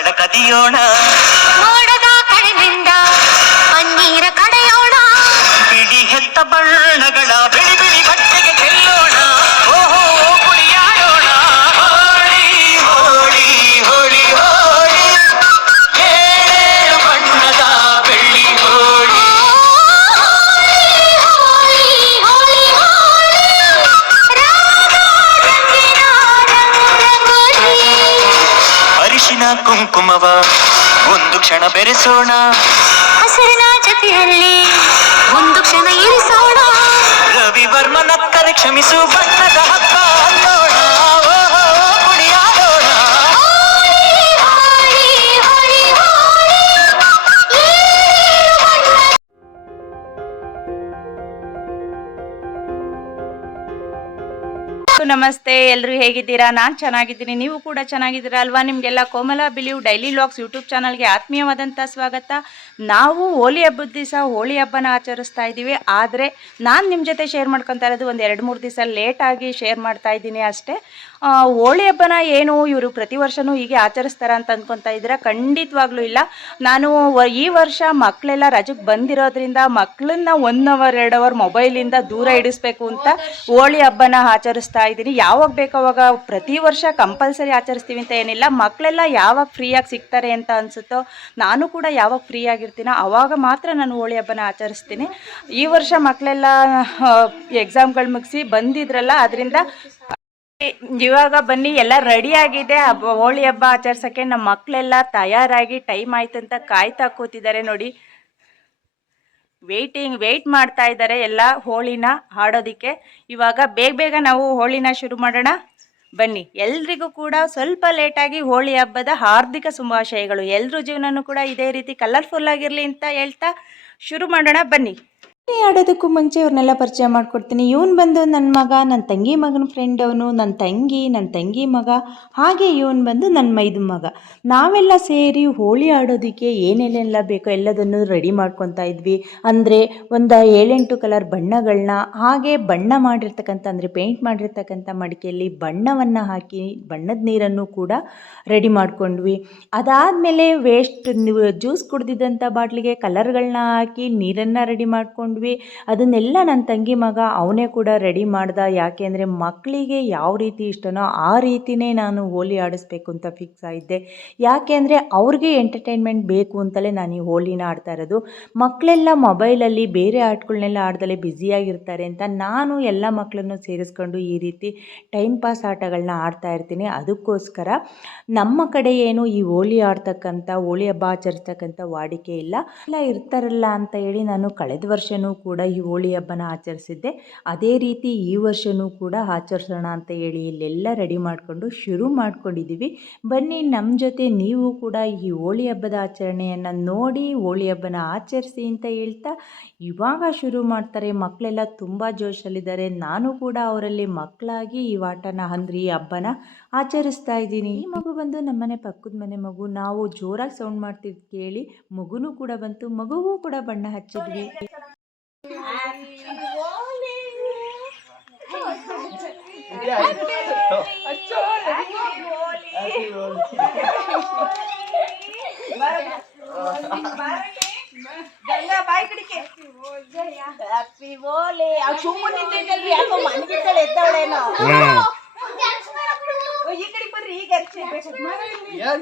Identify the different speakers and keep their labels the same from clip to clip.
Speaker 1: ಕದಿಯೋಣ.
Speaker 2: ಮೋಡದ ಕಡೆಯಿಂದ ಪನ್ನೀರ ಕಡೆಯೋಣ.
Speaker 1: ಬಿಳಿ ಹೆತ್ತ ಬಣ್ಣಗಳ ಬಿಳಿ ಬಿಳಿ ಕುಂಕುಮವ ಒಂದು ಕ್ಷಣ ಬೆರೆಸೋಣ.
Speaker 2: ಹಸಿರಿನ ಜತೆಯಲ್ಲಿ ಒಂದು ಕ್ಷಣ ಇರಿಸೋಣ.
Speaker 1: ರವಿವರ್ಮನಕ್ಕರೆ ಕ್ಷಮಿಸು ಬಣ್ಣದ ಹಬ್ಬ.
Speaker 3: ನಮಸ್ತೆ. ಎಲ್ಲರೂ ಹೇಗಿದ್ದೀರಾ? ನಾನು ಚೆನ್ನಾಗಿದ್ದೀನಿ. ನೀವು ಕೂಡ ಚೆನ್ನಾಗಿದ್ದೀರಾ ಅಲ್ವಾ? ನಿಮಗೆಲ್ಲ Komala believe daily logs YouTube ಚಾನಲ್ಗೆ ಆತ್ಮೀಯವಾದಂಥ ಸ್ವಾಗತ. ನಾವು ಹೋಳಿ ಹಬ್ಬದ ದಿವಸ ಹೋಳಿ ಹಬ್ಬನ ಆಚರಿಸ್ತಾ ಇದ್ದೀವಿ. ಆದರೆ ನಾನು ನಿಮ್ಮ ಜೊತೆ ಶೇರ್ ಮಾಡ್ಕೊತಾ ಇರೋದು ಒಂದು ಎರಡು ಮೂರು ದಿವಸ ಲೇಟಾಗಿ ಶೇರ್ ಮಾಡ್ತಾ ಇದ್ದೀನಿ ಅಷ್ಟೇ. ಹೋಳಿ ಹಬ್ಬನ ಏನು ಇವರು ಪ್ರತಿ ವರ್ಷವೂ ಹೀಗೆ ಆಚರಿಸ್ತಾರ ಅಂತ ಅಂದ್ಕೊತಾ ಇದ್ದೀರಾ ಖಂಡಿತವಾಗ್ಲೂ ಇಲ್ಲ. ನಾನು ಈ ವರ್ಷ ಮಕ್ಕಳೆಲ್ಲ ರಜಕ್ಕೆ ಬಂದಿರೋದ್ರಿಂದ ಮಕ್ಕಳನ್ನ ಒನ್ ಅವರ್ ಎರಡು ಅವರ್ ಮೊಬೈಲಿಂದ ದೂರ ಇಡಿಸ್ಬೇಕು ಅಂತ ಹೋಳಿ ಹಬ್ಬನ ಆಚರಿಸ್ತಾ ಇದ್ದೀನಿ. ಯಾವಾಗ ಬೇಕು ಅವಾಗ ಪ್ರತಿ ವರ್ಷ ಕಂಪಲ್ಸರಿ ಆಚರಿಸ್ತೀವಿ ಅಂತ ಏನಿಲ್ಲ. ಮಕ್ಕಳೆಲ್ಲ ಯಾವಾಗ ಫ್ರೀಯಾಗಿ ಸಿಗ್ತಾರೆ ಅಂತ ಅನಿಸುತ್ತೋ ನಾನು ಕೂಡ ಯಾವಾಗ ಫ್ರೀ ಆಗಿರ್ತೀನೋ ಆವಾಗ ಮಾತ್ರ ನಾನು ಹೋಳಿ ಹಬ್ಬನ ಆಚರಿಸ್ತೀನಿ. ಈ ವರ್ಷ ಮಕ್ಕಳೆಲ್ಲ ಎಕ್ಸಾಮ್ಗಳು ಮುಗಿಸಿ ಬಂದಿದ್ರಲ್ಲ ಅದರಿಂದ ಇವಾಗ ಬನ್ನಿ, ಎಲ್ಲ ರೆಡಿ ಆಗಿದೆ. ಹೋಳಿ ಹಬ್ಬ ಆಚರಿಸಕ್ಕೆ ನಮ್ಮ ಮಕ್ಕಳೆಲ್ಲ ತಯಾರಾಗಿ ಟೈಮ್ ಆಯ್ತು ಅಂತ ಕಾಯ್ತಾ ಕೂತಿದ್ದಾರೆ ನೋಡಿ. ವೇಟಿಂಗ್ ವೆಯ್ಟ್ ಮಾಡ್ತಾ ಇದ್ದಾರೆ ಎಲ್ಲ ಹೋಳಿನ ಹಾಡೋದಕ್ಕೆ. ಇವಾಗ ಬೇಗ ಬೇಗ ನಾವು ಹೋಳಿನ ಶುರು ಮಾಡೋಣ. ಬನ್ನಿ, ಎಲ್ರಿಗೂ ಕೂಡ ಸ್ವಲ್ಪ ಲೇಟಾಗಿ ಹೋಳಿ ಹಬ್ಬದ ಹಾರ್ದಿಕ ಶುಭಾಶಯಗಳು. ಎಲ್ಲರ ಜೀವನನೂ ಕೂಡ ಇದೇ ರೀತಿ ಕಲರ್ಫುಲ್ ಆಗಿರಲಿ ಅಂತ ಹೇಳ್ತಾ ಶುರು ಮಾಡೋಣ. ಬನ್ನಿ. ಆಡೋದಕ್ಕೂ ಮುಂಚೆ ಇವ್ರನ್ನೆಲ್ಲ ಪರಿಚಯ ಮಾಡಿಕೊಡ್ತೀನಿ. ಇವನು ಬಂದು ನನ್ನ ಮಗ ನನ್ನ ತಂಗಿ ಮಗನ ಫ್ರೆಂಡ್ ಅವನು ನನ್ನ ತಂಗಿ ನನ್ನ ತಂಗಿ ಮಗ, ಹಾಗೆ ಇವನು ಬಂದು ನನ್ನ ಮೈದು ಮಗ. ನಾವೆಲ್ಲ ಸೇರಿ ಹೋಳಿ ಆಡೋದಕ್ಕೆ ಏನೇನೆಲ್ಲ ಬೇಕೋ ಎಲ್ಲದನ್ನು ರೆಡಿ ಮಾಡ್ಕೊತಾ ಇದ್ವಿ. ಅಂದರೆ ಒಂದು ಏಳೆಂಟು ಕಲರ್ ಬಣ್ಣಗಳನ್ನ ಹಾಗೆ ಬಣ್ಣ ಮಾಡಿರ್ತಕ್ಕಂಥ, ಅಂದರೆ ಪೇಂಟ್ ಮಾಡಿರ್ತಕ್ಕಂಥ ಮಡಿಕೆಯಲ್ಲಿ ಬಣ್ಣವನ್ನು ಹಾಕಿ, ಬಣ್ಣದ ನೀರನ್ನು ಕೂಡ ರೆಡಿ ಮಾಡ್ಕೊಂಡ್ವಿ. ಅದಾದಮೇಲೆ ವೇಸ್ಟ್ ಜ್ಯೂಸ್ ಕುಡ್ದಿದ್ದಂಥ ಬಾಟ್ಲಿಗೆ ಕಲರ್ಗಳನ್ನ ಹಾಕಿ ನೀರನ್ನು ರೆಡಿ ಮಾಡ್ಕೊಂಡ್ವಿ ಅದನ್ನೆಲ್ಲ ನನ್ನ ತಂಗಿ ಮಗ ಅವನೇ ಕೂಡ ರೆಡಿ ಮಾಡ್ದ. ಯಾಕೆ ಅಂದರೆ ಮಕ್ಕಳಿಗೆ ಯಾವ ರೀತಿ ಇಷ್ಟನೋ ಆ ರೀತಿನೇ ನಾನು ಹೋಲಿ ಆಡಿಸ್ಬೇಕು ಅಂತ ಫಿಕ್ಸ್ ಆಗಿದ್ದೆ. ಯಾಕೆ ಅಂದರೆ ಅವ್ರಿಗೆ ಎಂಟರ್ಟೈನ್ಮೆಂಟ್ ಬೇಕು ಅಂತಲೇ ನಾನು ಈ ಹೋಲಿನ ಆಡ್ತಾ ಇರೋದು. ಮಕ್ಕಳೆಲ್ಲ ಮೊಬೈಲಲ್ಲಿ ಬೇರೆ ಆಟಗಳನ್ನೆಲ್ಲ ಆಡ್ದಲೇ ಬ್ಯುಸಿಯಾಗಿರ್ತಾರೆ ಅಂತ ನಾನು ಎಲ್ಲ ಮಕ್ಕಳನ್ನು ಸೇರಿಸ್ಕೊಂಡು ಈ ರೀತಿ ಟೈಮ್ ಪಾಸ್ ಆಟಗಳನ್ನ ಆಡ್ತಾ ಇರ್ತೀನಿ. ಅದಕ್ಕೋಸ್ಕರ ನಮ್ಮ ಕಡೆ ಏನು ಈ ಹೋಲಿ ಆಡ್ತಕ್ಕಂಥ ಹೋಳಿ ಹಬ್ಬ ಆಚರಿಸ್ತಕ್ಕಂಥ ವಾಡಿಕೆ ಇಲ್ಲ. ಎಲ್ಲ ಇರ್ತಾರಲ್ಲ ಅಂತ ಹೇಳಿ ನಾನು ಕಳೆದ ವರ್ಷವೂ ಕೂಡ ಈ ಹೋಳಿ ಹಬ್ಬನ ಆಚರಿಸಿದ್ದೆ. ಅದೇ ರೀತಿ ಈ ವರ್ಷವೂ ಕೂಡ ಆಚರಿಸೋಣ ಅಂತ ಹೇಳಿ ಇಲ್ಲೆಲ್ಲ ರೆಡಿ ಮಾಡಿಕೊಂಡು ಶುರು ಮಾಡ್ಕೊಂಡಿದ್ದೀವಿ. ಬನ್ನಿ ನಮ್ಮ ಜೊತೆ ನೀವು ಕೂಡ ಈ ಹೋಳಿ ಹಬ್ಬದ ಆಚರಣೆಯನ್ನು ನೋಡಿ, ಹೋಳಿ ಹಬ್ಬನ ಆಚರಿಸಿ ಅಂತ ಹೇಳ್ತಾ ಇವಾಗ ಶುರು ಮಾಡ್ತಾರೆ. ಮಕ್ಕಳೆಲ್ಲ ತುಂಬ ಜೋಶಲ್ಲಿದ್ದಾರೆ. ನಾನು ಕೂಡ ಅವರಲ್ಲಿ ಮಕ್ಕಳಾಗಿ ಈ ಆಟನ ಅಂದ್ರೆ ಈ ಹಬ್ಬನ ಆಚರಿಸ್ತಾ ಇದ್ದೀನಿ. ಈ ಮಗು ಬಂದು ನಮ್ಮನೆ ಪಕ್ಕದ ಮನೆ ಮಗು. ನಾವು ಜೋರಾಗಿ ಸೌಂಡ್ ಮಾಡ್ತಿದ್ ಕೇಳಿ ಮಗುನೂ ಕೂಡ ಬಂತು. ಮಗುವೂ ಕೂಡ ಬಣ್ಣ ಹಚ್ಚಿದ್ವಿ.
Speaker 4: ಗಂಗಾ ಬಾಯಿ ಕಡಿಕೆ ಹ್ಯಾಪಿ ಓಲಿ ಅವ್ ಸುಮ್ಮ ನಿಂತಿದ್ದಲ್ರಿ ಯಾಕೋ ಮನ್ಗಿದ್ದಾಳೆ ಎದ್ದಾವಳೇನೋ ಈ ಕಡೆ ಬರ್ರಿ ಈಗ
Speaker 5: ಯಾರು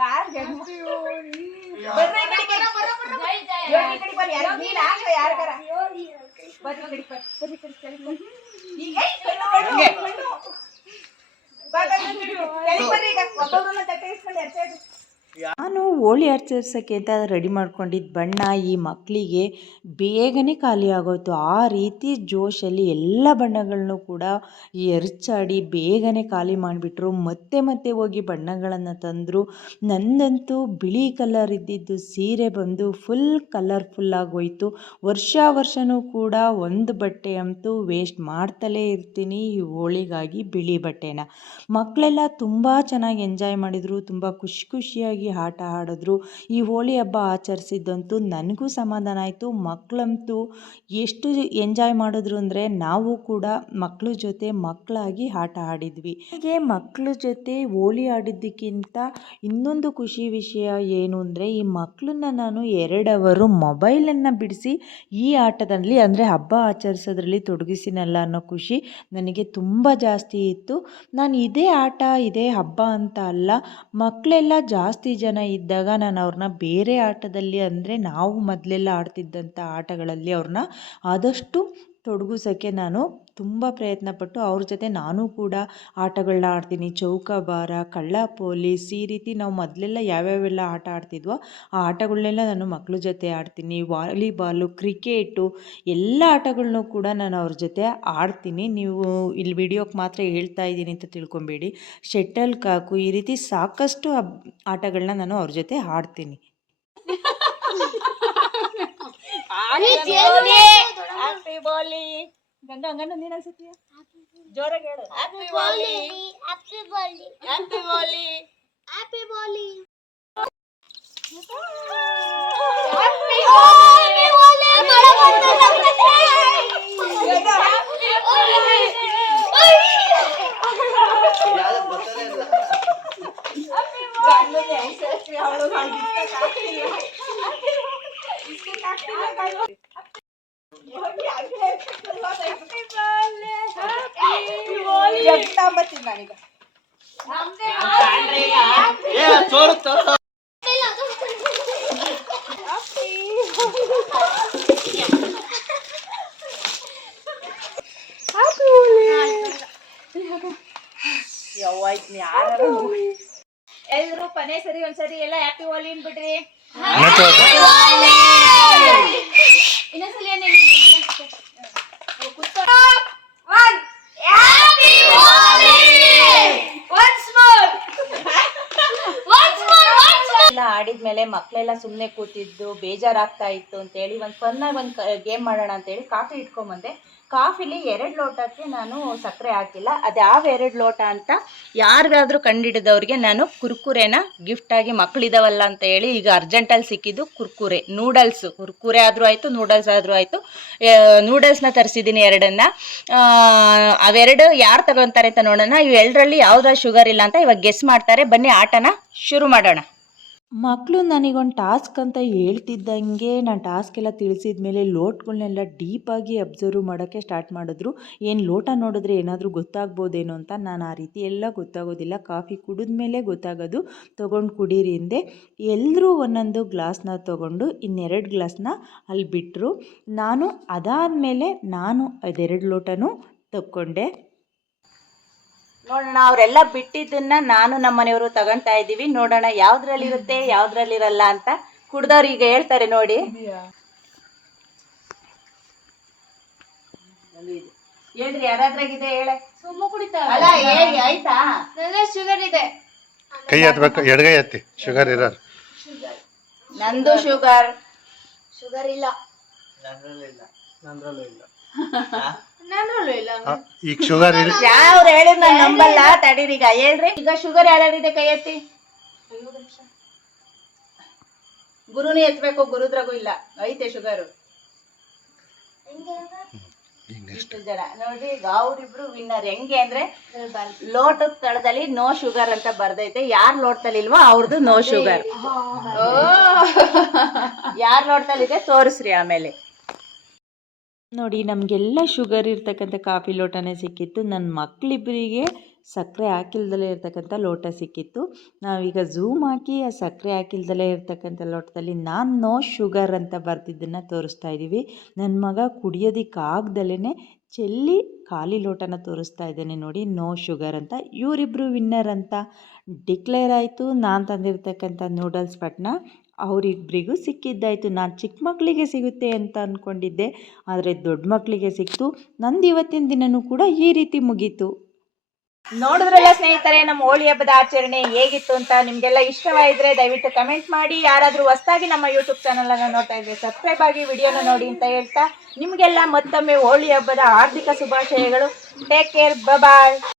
Speaker 4: ಯಾರು
Speaker 5: ಬರ್ರಿ
Speaker 4: ಬರಿ ಯಾರು ನೀಲ ಹಾಕ ಯಾರಗಾರ ಬರಿ ಕಡಿ ಬರಿ ಈಗ ಕಣ್ಣು ಈಗ.
Speaker 3: ನಾನು ಹೋಳಿ ಆಚರಿಸೋಕ್ಕೆ ಅಂತ ರೆಡಿ ಮಾಡ್ಕೊಂಡಿದ್ದ ಬಣ್ಣ ಈ ಮಕ್ಕಳಿಗೆ ಬೇಗನೆ ಖಾಲಿ ಆಗೋಯ್ತು. ಆ ರೀತಿ ಜೋಶಲ್ಲಿ ಎಲ್ಲ ಬಣ್ಣಗಳನ್ನು ಕೂಡ ಎರಚಾಡಿ ಬೇಗನೆ ಖಾಲಿ ಮಾಡಿಬಿಟ್ರು. ಮತ್ತೆ ಮತ್ತೆ ಹೋಗಿ ಬಣ್ಣಗಳನ್ನು ತಂದರು. ನಂದಂತೂ ಬಿಳಿ ಕಲರ್ ಇದ್ದಿದ್ದು ಸೀರೆ ಬಂದು ಫುಲ್ ಕಲರ್ಫುಲ್ ಆಗೋಯ್ತು. ವರ್ಷ ವರ್ಷವೂ ಕೂಡ ಒಂದು ಬಟ್ಟೆ ಅಂತೂ ವೇಸ್ಟ್ ಮಾಡ್ತಲೇ ಇರ್ತೀನಿ ಈ ಹೋಳಿಗಾಗಿ ಬಿಳಿ ಬಟ್ಟೆನ. ಮಕ್ಕಳೆಲ್ಲ ತುಂಬ ಚೆನ್ನಾಗಿ ಎಂಜಾಯ್ ಮಾಡಿದರು. ತುಂಬ ಖುಷಿ ಖುಷಿಯಾಗಿ ಖುಷಿಯಾಗಿ ಆಟ ಆಡಿದ್ರು. ಈ ಹೋಳಿ ಹಬ್ಬ ಆಚರಿಸಿದ್ದಂತೂ ನನಗೂ ಸಮಾಧಾನ ಆಯಿತು. ಮಕ್ಕಳಂತೂ ಎಷ್ಟು ಎಂಜಾಯ್ ಮಾಡಿದ್ರು ಅಂದರೆ ನಾವು ಕೂಡ ಮಕ್ಕಳ ಜೊತೆ ಮಕ್ಕಳಾಗಿ ಆಟ ಆಡಿದ್ವಿ. ಹೀಗೆ ಮಕ್ಕಳ ಜೊತೆ ಹೋಳಿ ಆಡಿದ್ದಕ್ಕಿಂತ ಇನ್ನೊಂದು ಖುಷಿ ವಿಷಯ ಏನು ಅಂದರೆ ಈ ಮಕ್ಕಳನ್ನ ನಾನು ಎರಡವರು ಮೊಬೈಲನ್ನು ಬಿಡಿಸಿ ಈ ಆಟದಲ್ಲಿ ಅಂದರೆ ಹಬ್ಬ ಆಚರಿಸೋದ್ರಲ್ಲಿ ತೊಡಗಿಸಿನಲ್ಲ ಅನ್ನೋ ಖುಷಿ ನನಗೆ ತುಂಬ ಜಾಸ್ತಿ ಇತ್ತು. ನಾನು ಇದೇ ಆಟ, ಇದೇ ಹಬ್ಬ ಅಂತ ಅಲ್ಲ, ಮಕ್ಕಳೆಲ್ಲ ಜಾಸ್ತಿ ಜನ ಇದ್ದಾಗ ನಾನು ಅವ್ರನ್ನ ಬೇರೆ ಆಟದಲ್ಲಿ ಅಂದರೆ ನಾವು ಮೊದಲೆಲ್ಲ ಆಡ್ತಿದ್ದಂಥ ಆಟಗಳಲ್ಲಿ ಅವ್ರನ್ನ ಆದಷ್ಟು ತೊಡಗಿಸೋಕ್ಕೆ ನಾನು ತುಂಬ ಪ್ರಯತ್ನಪಟ್ಟು ಅವ್ರ ಜೊತೆ ನಾನು ಕೂಡ ಆಟಗಳನ್ನ ಆಡ್ತೀನಿ. ಚೌಕಾಬಾರ ಕಳ್ಳ ಪೊಲೀಸ್ ಈ ರೀತಿ ನಾವು ಮೊದಲೆಲ್ಲ ಯಾವ್ಯಾವೆಲ್ಲ ಆಟ ಆಡ್ತಿದ್ವೋ ಆ ಆಟಗಳನ್ನೆಲ್ಲ ನಾನು ಮಕ್ಕಳ ಜೊತೆ ಆಡ್ತೀನಿ. ವಾಲಿಬಾಲು, ಕ್ರಿಕೆಟು ಎಲ್ಲ ಆಟಗಳನ್ನೂ ಕೂಡ ನಾನು ಅವ್ರ ಜೊತೆ ಆಡ್ತೀನಿ. ನೀವು ಇಲ್ಲಿ ವಿಡಿಯೋಕ್ಕೆ ಮಾತ್ರ ಹೇಳ್ತಾ ಇದ್ದೀನಿ ಅಂತ ತಿಳ್ಕೊಬೇಡಿ. ಶೆಟಲ್ ಕಾಕು ಈ ರೀತಿ ಸಾಕಷ್ಟು ಆಟಗಳನ್ನ ನಾನು ಅವ್ರ ಜೊತೆ ಆಡ್ತೀನಿ.
Speaker 4: ಹ್ಯಾಪಿ ಬೋಲಿ ಗಂಗ ಹಂಗನ್ನ ನೀನು ಅನ್ಸುತ್ತೀಯ ಜೋರಾಗಿ ಹೇಳು ಹ್ಯಾಪಿ ಬೋಲಿ
Speaker 5: ಹ್ಯಾಪಿ ಬೋಲಿ
Speaker 4: ಹ್ಯಾಪಿ ಬೋಲಿ
Speaker 5: ಹ್ಯಾಪಿ ಬೋಲಿ
Speaker 4: ಯವ್ವಾಯ್ತು ಯಾರು ಎಲ್ರು ಪನೇ ಸರಿ ಒಂದ್ಸರಿ ಎಲ್ಲ ಹ್ಯಾಪಿ ಹೋಲಿ ಅನ್ಬಿಟ್ರಿ ಎಲ್ಲ ಆಡಿದ್ಮೇಲೆ ಮಕ್ಕಳೆಲ್ಲ ಸುಮ್ಮನೆ ಕೂತಿದ್ದು, ಬೇಜಾರಾಗ್ತಾ ಇತ್ತು ಅಂತೇಳಿ ಒಂದು ಫನ್ನಾಗಿ ಒಂದು ಗೇಮ್ ಮಾಡೋಣ ಅಂತೇಳಿ ಕಾಫಿ ಇಟ್ಕೊಂಬಂದೆ. ಕಾಫಿಲಿ ಎರಡು ಲೋಟಕ್ಕೆ ನಾನು ಸಕ್ಕರೆ ಹಾಕಿಲ್ಲ. ಅದು ಯಾವ ಎರಡು ಲೋಟ ಅಂತ ಯಾರಿಗಾದ್ರೂ ಕಂಡಿಡಿದವ್ರಿಗೆ ನಾನು ಕುರ್ಕುರೆನ ಗಿಫ್ಟಾಗಿ ಮಕ್ಕಳಿದಾವಲ್ಲ ಅಂತ ಹೇಳಿ ಈಗ ಅರ್ಜೆಂಟಲ್ಲಿ ಸಿಕ್ಕಿದ್ದು ಕುರ್ಕುರೆ ನೂಡಲ್ಸು ಕುರ್ಕುರೆ ಆದರೂ ಆಯಿತು ನೂಡಲ್ಸ್ ಆದರೂ ಆಯಿತು. ನೂಡಲ್ಸ್ನ ತರಿಸಿದ್ದೀನಿ ಎರಡನ್ನ. ಅವೆರಡು ಯಾರು ತಗೊತಾರೆ ಅಂತ ನೋಡೋಣ. ಇವೆರಡರಲ್ಲಿ ಯಾವ್ದ್ರಲ್ಲಿ ಶುಗರ್ ಇಲ್ಲ ಅಂತ ಇವಾಗ ಗೆಸ್ ಮಾಡ್ತಾರೆ. ಬನ್ನಿ, ಆಟನ ಶುರು ಮಾಡೋಣ.
Speaker 3: ಮಕ್ಕಳು ನನಗೊಂದು ಟಾಸ್ಕ್ ಅಂತ ಹೇಳ್ತಿದ್ದಂಗೆ ನಾನು ಟಾಸ್ಕ್ ಎಲ್ಲ ತಿಳಿಸಿದ ಮೇಲೆ ಲೋಟ್ಗಳನ್ನೆಲ್ಲ ಡೀಪಾಗಿ ಅಬ್ಸರ್ವ್ ಮಾಡೋಕ್ಕೆ ಸ್ಟಾರ್ಟ್ ಮಾಡಿದ್ರು. ಏನು ಲೋಟ ನೋಡಿದ್ರೆ ಏನಾದರೂ ಗೊತ್ತಾಗ್ಬೋದೇನೋ ಅಂತ ನಾನು ಆ ರೀತಿ ಎಲ್ಲ ಗೊತ್ತಾಗೋದಿಲ್ಲ. ಕಾಫಿ ಕುಡಿದ ಮೇಲೆ ಗೊತ್ತಾಗೋದು. ತೊಗೊಂಡು ಕುಡೀರಿ ಹಿಂದೆ ಎಲ್ಲರೂ ಒಂದೊಂದು ಗ್ಲಾಸ್ನ ತೊಗೊಂಡು ಇನ್ನೆರಡು ಗ್ಲಾಸ್ನ ಅಲ್ಲಿ ಬಿಟ್ಟರು ನಾನು ಅದಾದ ಮೇಲೆ ನಾನು ಅದೆರಡು ಲೋಟನೂ ತಗೊಂಡೆ
Speaker 4: ನೋಡೋಣ ಅವರೆಲ್ಲ ಬಿಟ್ಟಿದ್ದನ್ನ ನಾನು ನಮ್ಮ ಮನೆಯವರು ತಗೊಂತಾ ಇದ್ದೀವಿ. ನೋಡೋಣ ಯಾವ್ದ್ರಲ್ಲಿ ಇರುತ್ತೆ ಯಾವ್ದ್ರಲ್ಲಿ ಇರಲ್ಲ ಅಂತ ಕುಡ್ದವ್ರು ಈಗ ಹೇಳ್ತಾರೆ ನೋಡಿ. ಹೇಳ್ರಿ ಯಾರಾದ್ರಾಗಿದೆ ಹೇಳೆ.
Speaker 5: ಸುಮ್ಮ ಕುಡಿತಾವ
Speaker 4: ಅಲ್ಲ ಹೇಳಿ ಆಯ್ತಾ?
Speaker 5: ನನ್ನ ಶುಗರ್ ಇದೆ.
Speaker 6: ಕೈ ಹತ್ಬೇಕು ಎಡಗೈ ಹತ್ತಿ ಶುಗರ್ ಇರೋರು.
Speaker 4: ನಂದು ಶುಗರ್
Speaker 5: ಶುಗರ್ ಇಲ್ಲ. ನಂದ್ರಲ್ಲೂ ಇಲ್ಲ.
Speaker 6: ಆ, ಈಗ ಶುಗರ್ ಇಲ್ಲ
Speaker 4: ಯಾವ್ರು ಹೇಳಿದ್ ನಾನು ನಂಬಲ್ಲ ತಡೀರಿ ಈಗ ಹೇಳ್ರಿ. ಈಗ ಶುಗರ್ ಯಾರ್ಯಾರಿದೆ ಕೈ ಎತ್ತಿ? ಗುರುನೇ ಎತ್ಬೇಕು ಗುರುದ್ರಗೂ ಇಲ್ಲ. ಐತೆ ಶುಗರು ಇಷ್ಟು ಜನ. ನೋಡಿ ಈಗ ಅವ್ರಿಬ್ರು ವಿನ್ನರ್ ಹೆಂಗೆ ಅಂದ್ರೆ ಲೋಟದ ತಳದಲ್ಲಿ ನೋ ಶುಗರ್ ಅಂತ ಬರ್ದೈತೆ. ಯಾರ್ ಲೋಟದಲ್ಲಿ ಇಲ್ವೋ ಅವ್ರದ್ದು ನೋ ಶುಗರ್ ಯಾರ್ ಲೋಟದಲ್ಲಿದೆ? ತೋರಿಸ್ರಿ ಆಮೇಲೆ.
Speaker 3: ನೋಡಿ, ನಮಗೆಲ್ಲ ಶುಗರ್ ಇರ್ತಕ್ಕಂಥ ಕಾಫಿ ಲೋಟನೇ ಸಿಕ್ಕಿತ್ತು. ನನ್ನ ಮಕ್ಕಳಿಬ್ಬರಿಗೆ ಸಕ್ಕರೆ ಹಾಕಿಲ್ದಲೇ ಇರ್ತಕ್ಕಂಥ ಲೋಟ ಸಿಕ್ಕಿತ್ತು. ನಾವೀಗ ಝೂಮ್ ಹಾಕಿ ಆ ಸಕ್ಕರೆ ಹಾಕಿಲ್ದಲೇ ಇರ್ತಕ್ಕಂಥ ಲೋಟದಲ್ಲಿ ನಾನು ನೋ ಶುಗರ್ ಅಂತ ಬರ್ತಿದ್ದನ್ನು ತೋರಿಸ್ತಾ ಇದ್ದೀವಿ. ನನ್ನ ಮಗ ಕುಡಿಯೋದಕ್ಕಾಗ್ದಲೇ ಚೆಲ್ಲಿ ಖಾಲಿ ಲೋಟನ ತೋರಿಸ್ತಾ ಇದ್ದೇನೆ ನೋಡಿ, ನೋ ಶುಗರ್ ಅಂತ. ಇವರಿಬ್ಬರು ವಿನ್ನರ್ ಅಂತ. ಡಿಕ್ಲೇರ್ ಆಯಿತು. ನಾನು ತಂದಿರ್ತಕ್ಕಂಥ ನೂಡಲ್ಸ್ ಪಟ್ನ ಅವರಿಬ್ಬರಿಗೂ ಸಿಕ್ಕಿದ್ದಾಯಿತು. ನಾನು ಚಿಕ್ಕ ಮಕ್ಕಳಿಗೆ ಸಿಗುತ್ತೆ ಅಂತ ಅಂದ್ಕೊಂಡಿದ್ದೆ ಆದರೆ ದೊಡ್ಡ ಮಕ್ಕಳಿಗೆ ಸಿಕ್ತು. ನಂದು ಇವತ್ತಿನ ದಿನವೂ ಕೂಡ ಈ ರೀತಿ ಮುಗೀತು.
Speaker 4: ನೋಡಿದ್ರಲ್ಲ ಸ್ನೇಹಿತರೆ, ನಮ್ಮ ಹೋಳಿ ಹಬ್ಬದ ಆಚರಣೆ ಹೇಗಿತ್ತು ಅಂತ ನಿಮ್ಗೆಲ್ಲ ಇಷ್ಟವಾಗಿದ್ರೆ ದಯವಿಟ್ಟು ಕಮೆಂಟ್ ಮಾಡಿ. ಯಾರಾದರೂ ಹೊಸದಾಗಿ ನಮ್ಮ ಯೂಟ್ಯೂಬ್ ಚಾನಲ್ ಅನ್ನು ನೋಡ್ತಾ ಇದ್ರೆ ಸಬ್ಸ್ಕ್ರೈಬ್ ಆಗಿ ವಿಡಿಯೋನ ನೋಡಿ ಅಂತ ಹೇಳ್ತಾ, ನಿಮಗೆಲ್ಲ ಮತ್ತೊಮ್ಮೆ ಹೋಳಿ ಹಬ್ಬದ ಹಾರ್ದಿಕ ಶುಭಾಶಯಗಳು. Take care bye